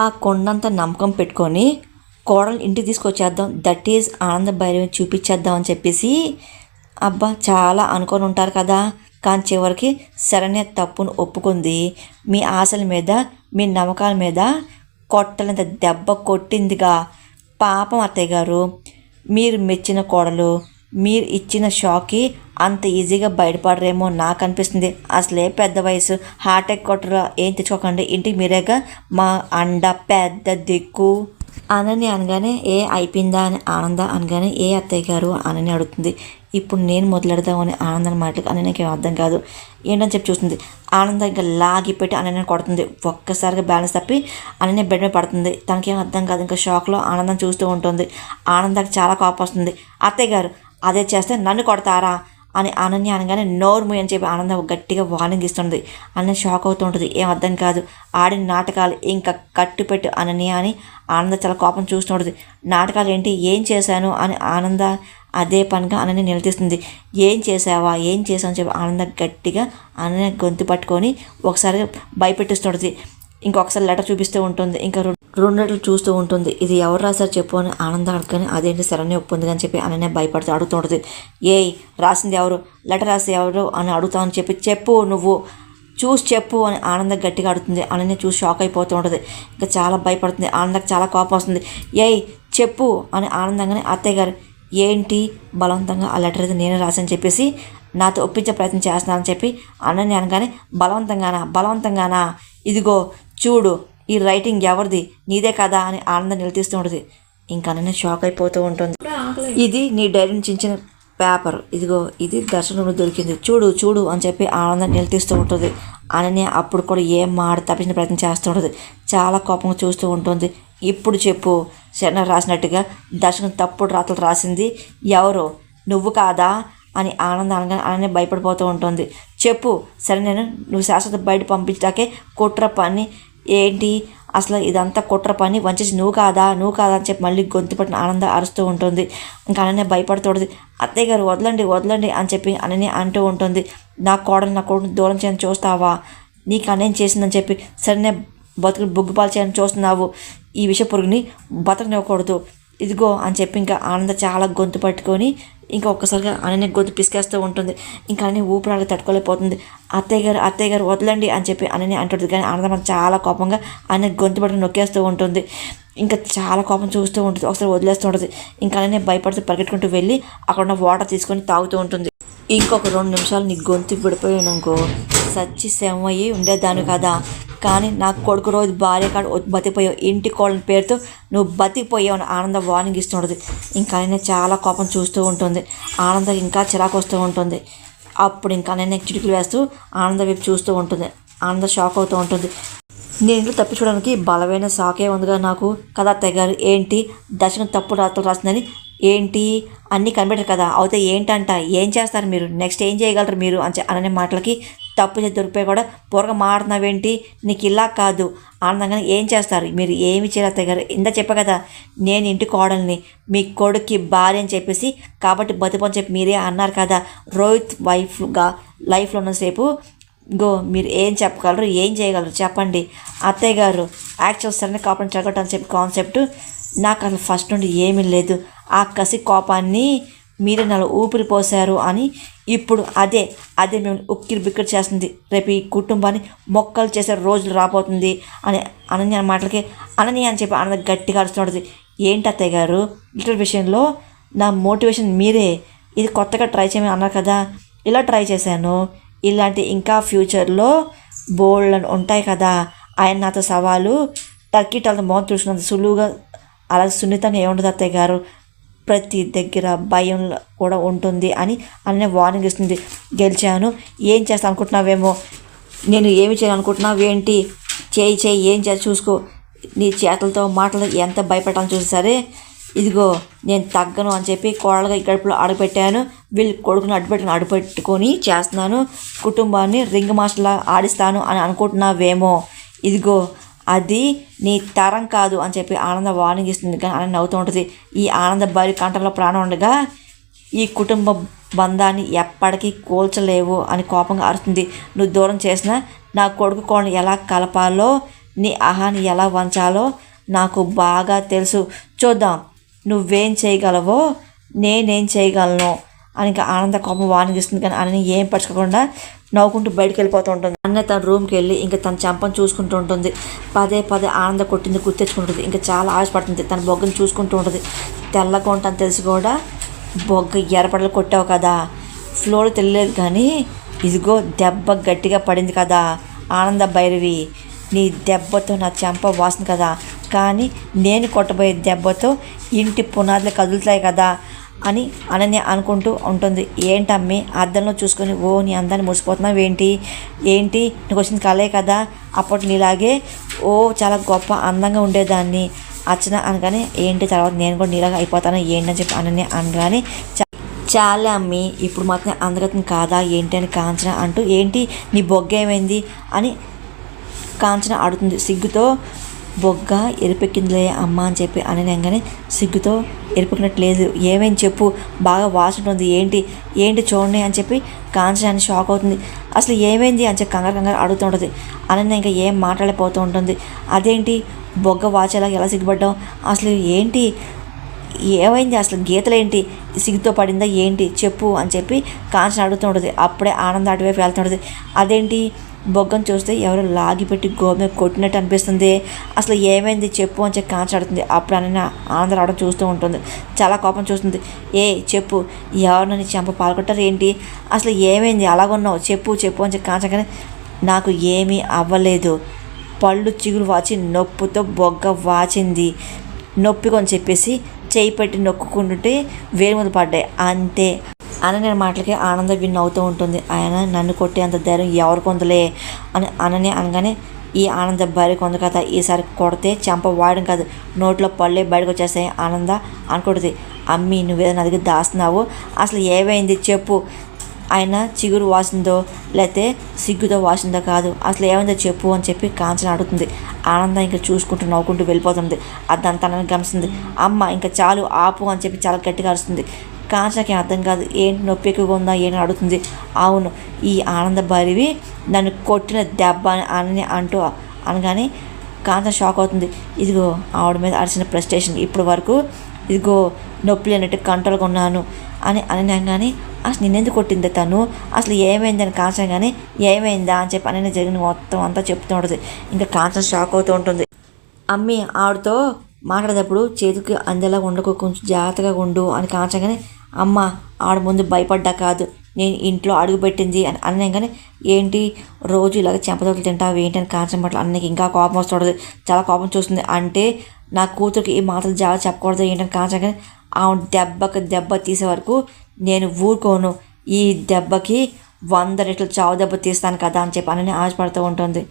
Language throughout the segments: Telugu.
ఆ కొండంత నమ్మకం పెట్టుకొని కోడలు ఇంటికి తీసుకొచ్చేద్దాం, దట్ ఈజ్ ఆనంద భైరవి చూపించేద్దాం అని చెప్పేసి అబ్బా చాలా అనుకొని ఉంటారు కదా. కానీ చివరికి శరణ్య తప్పును ఒప్పుకుంది. మీ ఆశల మీద మీ నమ్మకాల మీద కొట్టలేంత దెబ్బ కొట్టిందిగా. పాపం అత్తయ్య గారు, మీరు మెచ్చిన కోడలు మీరు ఇచ్చిన షాక్కి అంత ఈజీగా బయటపడరేమో నాకు అనిపిస్తుంది. అసలే పెద్ద వయసు, హార్ట్ అటాక్ కొట్టరా ఏం తెచ్చుకోకండి, ఇంటికి మీరేగా మా అండ పెద్ద దిక్కు. అనని అనగానే ఏ అయిపోయిందా అని ఆనంద అనగానే ఏ అత్తయ్య గారు అనని అడుగుతుంది. ఇప్పుడు నేను మొదలెడదామని ఆనందం మాటలకు అననికి అర్థం కాదు. ఏంటని చెప్పి చూస్తుంది. ఆనంద ఇంకా లాగి పెట్టి అనని కొడుతుంది. ఒక్కసారిగా బ్యాలెన్స్ తప్పి అనని బెడ్ మీద పడుతుంది. తనకేం అర్థం కాదు. ఇంకా షాక్లో ఆనందం చూస్తూ ఉంటుంది. ఆనందానికి చాలా కోపం వస్తుంది. అత్తయ్య గారు అదే చేస్తే నన్ను కొడతారా అని అనన్య అనగానే నోరు మూయని చెప్పి ఆనందం గట్టిగా వార్నింగ్ ఇస్తుంది. అన్నయ్య షాక్ అవుతూ ఉంటుంది. ఏం అర్థం కాదు, ఆడిన నాటకాలు ఇంకా కట్టుపెట్టు అనన్య అని ఆనంద చాలా కోపం చూస్తుంటుంది. నాటకాలు ఏంటి, ఏం చేశాను అని ఆనంద అదే పనిగా అనన్య నిలదీస్తుంది. ఏం చేసావా ఏం చేసావు అని చెప్పి ఆనంద గట్టిగా అనన్య గొంతు పట్టుకొని ఒకసారి భయపెట్టిస్తుంటుంది. ఇంకొకసారి లెటర్ చూపిస్తూ ఉంటుంది. ఇంకా రెండు నెలలు చూస్తూ ఉంటుంది. ఇది ఎవరు రాశారు చెప్పు అని ఆనందం అడగని అదేంటి శరణ్య ఒప్పుంది అని చెప్పి అననే భయపడుతూ అడుగుతూ ఉంటుంది. ఏయ్ రాసింది ఎవరు, లెటర్ రాసి ఎవరు అని అడుగుతామని చెప్పి చెప్పు, నువ్వు చూసి చెప్పు అని ఆనందం గట్టిగా అడుగుతుంది. అననే చూసి షాక్ అయిపోతూ ఉంటుంది. ఇంకా చాలా భయపడుతుంది. ఆనందకు చాలా కోపం వస్తుంది. ఏయ్ చెప్పు అని ఆనందంగానే అత్తయ్య గారు ఏంటి బలవంతంగా ఆ లెటర్ అయితే నేనే రాసని చెప్పేసి నాతో ఒప్పించే ప్రయత్నం చేస్తున్నానని చెప్పి అనని అనగానే బలవంతంగానా ఇదిగో చూడు ఈ రైటింగ్ ఎవరిది, నీదే కదా అని ఆనందం నిలదీస్తూ ఉంటుంది. ఇంకా అనన్య షాక్ అయిపోతూ ఉంటుంది. ఇది నీ డైరీ చించిన పేపర్, ఇదిగో ఇది దర్శనంలో దొరికింది, చూడు చూడు అని చెప్పి ఆనందం నిలదీస్తూ ఉంటుంది. అనన్య అప్పుడు కూడా ఏం మాట తప్పించిన ప్రయత్నం చేస్తూ ఉంటుంది. చాలా కోపంగా చూస్తూ ఉంటుంది. ఇప్పుడు చెప్పు, శరణ రాసినట్టుగా దర్శనం తప్పుడు రాతలు రాసింది ఎవరు, నువ్వు కాదా అని ఆనందం అనగానే అనన్య భయపడిపోతూ ఉంటుంది. చెప్పు సరే, నేను నువ్వు శాశ్వత బయట పంపించాకే కుట్ర పని ఏంటి, అసలు ఇదంతా కుట్ర పని వంచేసి నువ్వు కాదా అని చెప్పి మళ్ళీ గొంతు పట్టిన ఆనంద అరుస్తూ ఉంటుంది. ఇంకా అనన్య భయపడుతుంది. అత్తయ్య గారు వదలండి అని చెప్పి అనన్య అంటూ ఉంటుంది. నా కొడుకుని దూరం చేయని చూస్తావా, నీకు అన్యాయం చేసిందని చెప్పి సరే బతుకుని బొగ్గుపాలు చేయని చూస్తున్నావు, ఈ విష పురుగుని బతకనివ్వకూడదు ఇదిగో అని చెప్పి ఇంకా ఆనంద చాలా గొంతు పట్టుకొని ఇంకా ఒక్కసారిగా అనన్య గొంతు పిసికేస్తూ ఉంటుంది. ఇంకా అనన్య ఊపిరాలు తట్టుకోలేకపోతుంది. అత్తయ్య గారు వదలండి అని చెప్పి అనన్య అంటుంది. కానీ ఆనందం చాలా కోపంగా అనన్య గొంతు పట్టుకుని నొక్కేస్తూ ఉంటుంది. ఇంకా చాలా కోపం చూస్తూ ఉంటుంది. ఒకసారి వదిలేస్తూ ఉంటుంది. ఇంకా అనన్య భయపడుతూ పరిగెట్టుకుంటూ వెళ్ళి అక్కడ ఉన్న వాటర్ తీసుకొని తాగుతూ ఉంటుంది. ఇంకొక 2 నిమిషాలు నీ గొంతు విడిపోయానుకో సచ్చి శవమయ్యి ఉండేదాన్ని కదా, కానీ నా కొడుకు రోజు భార్య కాడు బతికిపోయావు, ఇంటి కోళ్ళ పేరుతో నువ్వు బతికిపోయావు అని ఆనంద వార్నింగ్ ఇస్తుంటుంది. ఇంకా ఆయన చాలా కోపం చూస్తూ ఉంటుంది. ఆనందం ఇంకా చిరాకు వస్తూ ఉంటుంది. అప్పుడు ఇంకా నేను చిటికలు వేస్తూ ఆనంద వైపు చూస్తూ ఉంటుంది. ఆనంద షాక్ అవుతూ ఉంటుంది. నేను ఇంట్లో తప్పించుకోవడానికి బలమైన సాకే ఉందిగా నాకు కదా అత్తయ్య గారు, ఏంటి దర్శనం తప్పుడు రాతలు రాసిందని ఏంటి అన్నీ కనిపెట్టారు కదా, అయితే ఏంటంట ఏం చేస్తారు మీరు, నెక్స్ట్ ఏం చేయగలరు మీరు అనే మాటలకి తప్పు చేసి దొరికిపోయి కూడా పూర్వగా మాట్లాడుతున్నావేంటి, నీకు ఇలా కాదు ఆనందంగా ఏం చేస్తారు మీరు, ఏమి చేయరు అత్తయ్య గారు, ఇందా చెప్పా కదా నేను ఇంటి కోడల్ని మీ కొడుక్కి భార్య అని చెప్పేసి కాబట్టి బతిపని చెప్పి మీరే అన్నారు కదా, రోహిత్ వైఫ్గా లైఫ్లో ఉన్నసేపు గో మీరు ఏం చెప్పగలరు ఏం చేయగలరు చెప్పండి అత్తయ్య గారు. యాక్చువల్ సరైన కాపాని చెడగొట్టు అని చెప్పి కాన్సెప్ట్ నాకు అసలు ఫస్ట్ నుండి ఏమీ లేదు. ఆ కసి కోపాన్ని మీరే నాలో ఊపిరి పోసారు అని ఇప్పుడు అదే మేము ఉక్కిరి బిక్కిరి చేస్తుంది. రేపు ఈ కుటుంబాన్ని మొక్కలు చేసే రోజులు రాబోతుంది అని అనన్య మాటలకి అనన్య అని చెప్పి ఆనంద గట్టిగా అరుస్తున్నది. ఏంటి అత్తయ్య గారు లిటిల్ విషయంలో నా మోటివేషన్ మీరే, ఇది కొత్తగా ట్రై చేయమని అన్నారు కదా, ఇలా ట్రై చేశాను, ఇలాంటి ఇంకా ఫ్యూచర్లో బోల్డ్ ఉంటాయి కదా, ఆయన నాతో సవాలు టర్కీటాలతో మోహన్ చూసుకున్నంత సులువుగా అలా సున్నితంగా ఏముంటుంది అత్తయ్య గారు, ప్రతి దగ్గర భయం కూడా ఉంటుంది అని అన్నీ వార్నింగ్ ఇస్తుంది. గెలిచాను ఏం చేస్తా అనుకుంటున్నావేమో, నేను ఏమి చేయాలనుకుంటున్నావు ఏంటి, చేయి ఏం చేసి చూసుకో, నీ చేతులతో మాటలు ఎంత భయపెట్టాలని చూసి సరే ఇదిగో నేను తగ్గను అని చెప్పి కోడలుగా ఈ గడుపులో అడుగుపెట్టాను, వీళ్ళు కొడుకుని అడుపెట్టుకొని చేస్తున్నాను, కుటుంబాన్ని రింగ్ మాస్టర్లా ఆడిస్తాను అని అనుకుంటున్నావేమో, ఇదిగో అది నీ తరం కాదు అని చెప్పి ఆనంద వార్నింగ్ ఇస్తుంది. కానీ ఆనంద నవ్వుతూ ఉంటుంది. ఈ ఆనంద భార్య కంఠంలో ప్రాణం ఉండగా ఈ కుటుంబ బంధాన్ని ఎప్పటికీ కూల్చలేవు అని కోపంగా అరుస్తుంది. నువ్వు దూరం చేసినా నా కొడుకు కోడని ఎలా కలపాలో నీ అహాన్ని ఎలా వంచాలో నాకు బాగా తెలుసు. చూద్దాం నువ్వేం చేయగలవో నేనేం చేయగలను అని ఇంకా ఆనంద కోపం వానిగిస్తుంది. కానీ అని ఏం పరచుకోకుండా నవ్వుకుంటూ బయటకు వెళ్ళిపోతూ ఉంటుంది. అన్నయ్య తన రూమ్కి వెళ్ళి ఇంకా తన చెంపను చూసుకుంటూ ఉంటుంది. పదే పదే ఆనంద కొట్టింది గుర్తెచ్చుకుంటుంది. ఇంకా చాలా ఆశపడుతుంది. తన బొగ్గను చూసుకుంటూ ఉంటుంది. తెల్లగా ఉంటాను తెలిసి కూడా బొగ్గ ఎర్రపడలు కొట్టావు కదా, ఫ్లోలో తెలియలేదు కానీ ఇదిగో దెబ్బ గట్టిగా పడింది కదా ఆనంద భైరవి, నీ దెబ్బతో నా చెంప వాసింది కదా, కానీ నేను కొట్టబోయే దెబ్బతో ఇంటి పునాదులు కదులుతాయి కదా అని అనన్య అనుకుంటూ ఉంటుంది. ఏంటమ్మి అద్దంలో చూసుకొని ఓ నీ అందాన్ని మురిసిపోతున్నావు ఏంటి ఏంటి నీకు వచ్చింది కలే కదా, అప్పటి నీలాగే ఓ చాలా గొప్ప అందంగా ఉండేదాన్ని అర్చన అనగానే ఏంటి తర్వాత నేను కూడా నీలాగా అయిపోతాను ఏంటని చెప్పి అనన్య అనగానే చాలా అమ్మి ఇప్పుడు మాత్రం అందగతం కాదా ఏంటి అని కాంచన అంటూ ఏంటి నీ బొగ్గ ఏమైంది అని కాంచన అడుగుతుంది. సిగ్గుతో బొగ్గ ఎరిపెక్కిందిలే అమ్మ అని చెప్పి అనగానే సిగ్గుతో ఎరిపెక్కినట్లేదు ఏమైంది చెప్పు, బాగా వాసంటుంది ఏంటి ఏంటి చూడండి అని చెప్పి కాంచన అని షాక్ అవుతుంది. అసలు ఏమైంది అని చెప్పి కంగారు అడుగుతూ ఉంటుంది. అనన్య ఇంకా ఏం మాట్లాడిపోతూ ఉంటుంది. అదేంటి బొగ్గ వాచేలాగా ఎలా సిగ్గుపడ్డావు, అసలు ఏంటి ఏమైంది, అసలు గీతలేంటి, సిగ్గుతో పడిందా ఏంటి చెప్పు అని చెప్పి కాంచన అడుగుతూ ఉంటుంది. అప్పుడే ఆనంద అటువైపు వెళ్తుంటుంది. అదేంటి బొగ్గను చూస్తే ఎవరో లాగిపెట్టి గోమె కొట్టినట్టు అనిపిస్తుంది, అసలు ఏమైంది చెప్పు అని చెప్పి కాంచన అడుగుతుంది. అప్పుడు అని ఆనంద రావడం చూస్తూ ఉంటుంది. చాలా కోపం చూస్తుంది. ఏ చెప్పు ఎవరినని చెంప పాల్గొట్టారు ఏంటి, అసలు ఏమైంది అలాగున్నావు చెప్పు చెప్పు అని చెప్పి కాంచన. కానీ నాకు ఏమీ అవ్వలేదు, పళ్ళు చిగురు వాచి నొప్పుతో బొగ్గ వాచింది, నొప్పికొని చెప్పేసి చేయి పెట్టి నొక్కుంటుంటే వేరు మీద పడ్డాయి అంతే అనన్య మాటలకి ఆనందం విన్ అవుతూ ఉంటుంది. ఆయన నన్ను కొట్టే అంత ధైర్యం ఎవరు కొందలే అని అనన్య అనగానే ఈ ఆనంద భార్య కొంద కదా, ఈసారి కొడితే చెంప వాడడం కాదు నోట్లో పళ్ళే బయటకు వచ్చేస్తాయి ఆనంద అనుకుంటుంది. అమ్మి నువ్వేదో నా దగ్గర దాస్తున్నావు, అసలు ఏమైంది చెప్పు, ఆయన చిగురు వాసిందో లేకపోతే సిగ్గుతో వాసిందో కాదు, అసలు ఏమైందో చెప్పు అని చెప్పి కాంచన అడుగుతుంది. ఆనందం ఇంకా చూసుకుంటూ నవ్వుకుంటూ వెళ్ళిపోతుంది. అదంతా నన్ను గమనిస్తుంది. అమ్మ ఇంకా చాలు ఆపు అని చెప్పి చాలా గట్టిగా అరుస్తుంది. కాంచనకి అర్థం కాదు ఏంటి నొప్పి ఎక్కువగా ఉందా ఏంటి అడుగుతుంది. అవును ఈ ఆనంద భైరవి నన్ను కొట్టిన దెబ్బ అని అంటూ అనగానే కాంచన షాక్ అవుతుంది. ఇదిగో ఆవిడ మీద అరిచిన ప్రెస్టేషన్ ఇప్పటి వరకు ఇదిగో నొప్పి లేనట్టు కంట్రోల్గా ఉన్నాను అని అనగానే అసలు నిన్నెందుకు కొట్టింది తను, అసలు ఏమైందని కాంచన కానీ ఏమైందా అని చెప్పి అని జరిగిన మొత్తం అంతా చెప్తూ ఉంటుంది. ఇంకా కాంచన షాక్ అవుతూ ఉంటుంది. అమ్మి ఆవిడతో మాట్లాడేటప్పుడు చేతికి అందేలా ఉండకు కొంచెం జాగ్రత్తగా ఉండు అని కాంచగానే అమ్మ ఆవిడ ముందు భయపడ్డా కాదు నేను ఇంట్లో అడుగుపెట్టింది అని అనగానే ఏంటి రోజు ఇలాగ చెంపదోకలు తింటావు ఏంటి అని కాంచన పట్ల అన్నకి ఇంకా కోపం వస్తుంటుంది. చాలా కోపం చూస్తుంది. అంటే నా కూతురికి ఈ మాటలు జాగ్రత్త చెప్పకూడదు ఏంటని కాంచగానే ఆవిడ దెబ్బకి దెబ్బ తీసే వరకు నేను ఊరుకోను, ఈ దెబ్బకి 100 రెట్లు చావు దెబ్బ తీస్తాను కదా అని చెప్పి అని ఆశపడుతూ ఉంటుంది.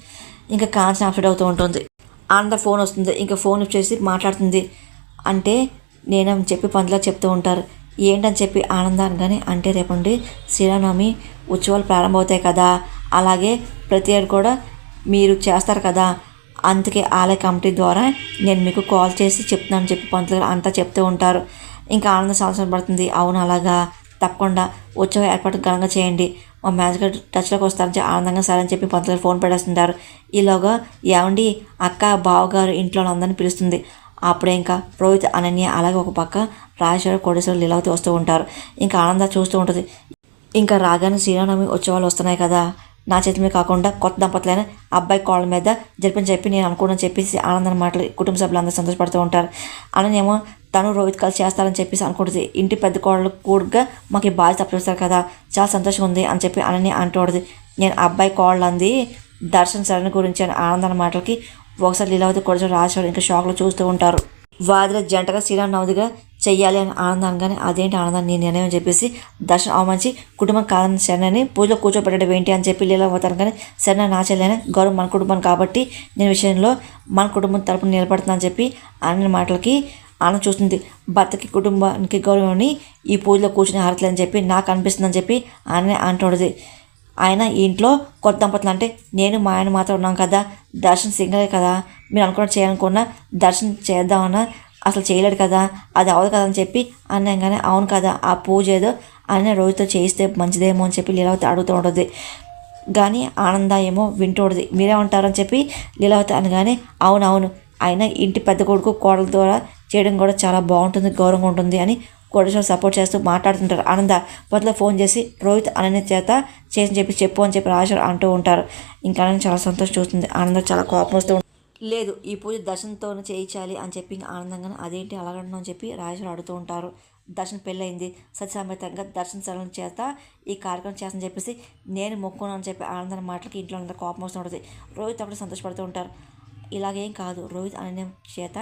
ఇంకా కాంచన అప్సెట్ అవుతూ ఉంటుంది. ఆనంద ఫోన్ వస్తుంది. ఇంకా ఫోన్ చేసి మాట్లాడుతుంది. అంటే నేనని చెప్పి పందులా చెప్తూ ఉంటారు ఏంటని చెప్పి ఆనంద అనగానే అంటే రేపండి శ్రీరామనవమి ఉత్సవాలు ప్రారంభమవుతాయి కదా, అలాగే ప్రతి ఏడు కూడా మీరు చేస్తారు కదా, అందుకే ఆలయ కమిటీ ద్వారా నేను మీకు కాల్ చేసి చెప్తున్నాను చెప్పి పంతులు అంతా చెప్తూ ఉంటారు. ఇంకా ఆనంద సంవత్సరం పడుతుంది. అవును అలాగా తప్పకుండా ఉత్సవ ఏర్పాటు ఘనంగా చేయండి, మా మేనేజర్ టచ్లోకి వస్తారని చెప్పి ఆనందంగా సరే అని చెప్పి పంతులు ఫోన్ పెట్టేస్తుంటారు. ఈలోగా ఏమండి అక్క బావగారు ఇంట్లో అందరిని పిలుస్తుంది. అప్పుడే ఇంకా రోహిత్ అనన్య అలాగే ఒక పక్క రాజేశ్వర కోటేశ్వర లీలావతి వస్తూ ఉంటారు. ఇంకా ఆనంద చూస్తూ ఉంటుంది. ఇంకా రాగానే శ్రీరామనవమి ఉత్సవాలు వస్తున్నాయి కదా, నా చేతి మీద కాకుండా కొత్త దంపతులైన అబ్బాయి కాళ్ళ మీద జరిపని చెప్పి నేను అనుకోనని చెప్పేసి ఆనందం మాటలు కుటుంబ సభ్యులందరూ సంతోషపడుతూ ఉంటారు. అననేమో తను రోహిత్ కలిసి చేస్తారని చెప్పేసి అనుకుంటుంది. ఇంటి పెద్ద కోడలు కూడా మాకు ఈ బాధ్యత అప్పగిస్తారు కదా, చాలా సంతోషంగా ఉంది అని చెప్పి అనని అంటుంది. నేను అబ్బాయి కోళ్ళు అంది దర్శన్ సరణ గురించి అని ఆనందం మాటలకి ఒకసారి లీలావతి కూడా రాజేశ్వరు ఇంకా షాక్లో చూస్తూ ఉంటారు. వాదిలో జంటగా శ్రీరామనవమిగా చెయ్యాలి అని ఆనందంగానే అదేంటి ఆనందం నేను నిర్ణయం చెప్పేసి దర్శనం అవమంచి కుటుంబం కాదని శరణని పూజలో కూర్చోబెట్టడం ఏంటి అని చెప్పి లీలావతాను. కానీ శరణ నా చెల్లెనే గౌరవం మన కుటుంబం కాబట్టి నేను విషయంలో మన కుటుంబం తరపున నిలబడుతున్నా అని చెప్పి ఆనంద మాటలకి ఆనంద చూస్తుంది. భర్తకి కుటుంబానికి గౌరవాన్ని ఈ పూజలో కూర్చుని హారతలే అని చెప్పి నాకు అనిపిస్తుందని చెప్పి ఆనంద అంటున్నది. ఆయన ఇంట్లో కొత్త దంపతులు అంటే నేను మా ఆయన మాత్రం ఉన్నాం కదా, దర్శనం సింగలే కదా, మీరు అనుకున్న చేయాలనుకున్నా దర్శనం చేద్దామన్నా అసలు చేయలేడు కదా, అది అవదు కదా అని చెప్పి అనగానే అవును కదా ఆ పూజ ఏదో ఆయన రోజుతో చేయిస్తే మంచిదేమో అని చెప్పి లీలావతి అడుగుతూ ఉంటుంది. కానీ ఆనంద ఏమో వింటోడిది. మీరేమంటారని చెప్పి లీలావతి అనగానే అవునవును, అయినా ఇంటి పెద్ద కొడుకు కోడల ద్వారా చేయడం కూడా చాలా బాగుంటుంది, గౌరవంగా ఉంటుంది అని కోటేశ్వర సపోర్ట్ చేస్తూ మాట్లాడుతుంటారు. ఆనంద బదులు ఫోన్ చేసి రోహిత్ అనన్య చేత చేసి చెప్పు అని చెప్పి రాజేశ్వర్ అంటూ ఉంటారు. ఇంకా అనన్య చాలా సంతోషం చూస్తుంది. ఆనంద చాలా కోపం వస్తూ లేదు ఈ పూజ దర్శనంతోనే చేయించాలి అని చెప్పి ఆనందంగానే అదేంటి అలాగంటున్నావు అని చెప్పి రాజేశ్వర్ అడుగుతూ ఉంటారు. దర్శనం పెళ్ళయింది, సత్యసమేతంగా దర్శన సరళ చేత ఈ కార్యక్రమం చేస్తని చెప్పేసి నేను మొక్కున్నాను అని చెప్పి ఆనందన మాటలకి ఇంట్లో అందరూ కోపం వస్తూ ఉంటుంది. రోహిత్ అప్పుడు సంతోషపడుతూ ఉంటారు. ఇలాగేం కాదు, రోహిత్ అనన్య చేత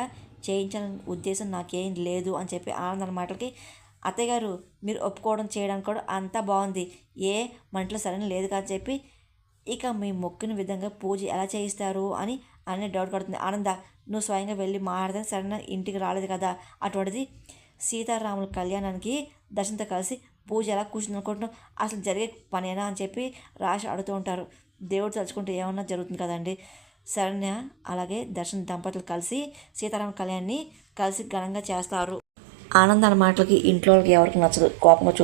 చేయించాలని ఉద్దేశం నాకేం లేదు అని చెప్పి ఆనందన మాటలకి అత్తయ్య గారు మీరు ఒప్పుకోవడం చేయడానికి కూడా అంతా బాగుంది, ఏ మంటలో సరైన లేదు అని చెప్పి ఇక మీ మొక్కిన విధంగా పూజ ఎలా చేయిస్తారు అని అన్నీ డౌట్ పడుతుంది. ఆనంద నువ్వు స్వయంగా వెళ్ళి మాట్లాడితే సరైన ఇంటికి రాలేదు కదా, అటువంటిది సీతారాముల కళ్యాణానికి దర్శనంతో కలిసి పూజ ఎలా కూర్చుంది అనుకుంటున్నావు, అసలు జరిగే పనేనా అని చెప్పి రాశి అడుగుతూ ఉంటారు. దేవుడు తలుచుకుంటే ఏమన్నా జరుగుతుంది కదండి. శరణ్య అలాగే దర్శన్ దంపతులు కలిసి సీతారామ కళ్యాణాన్ని కలిసి ఘనంగా చేస్తారు. ఆనంద్ అన్న మాటలకి ఇంట్లో ఎవరికి నచ్చదు, కోపంగా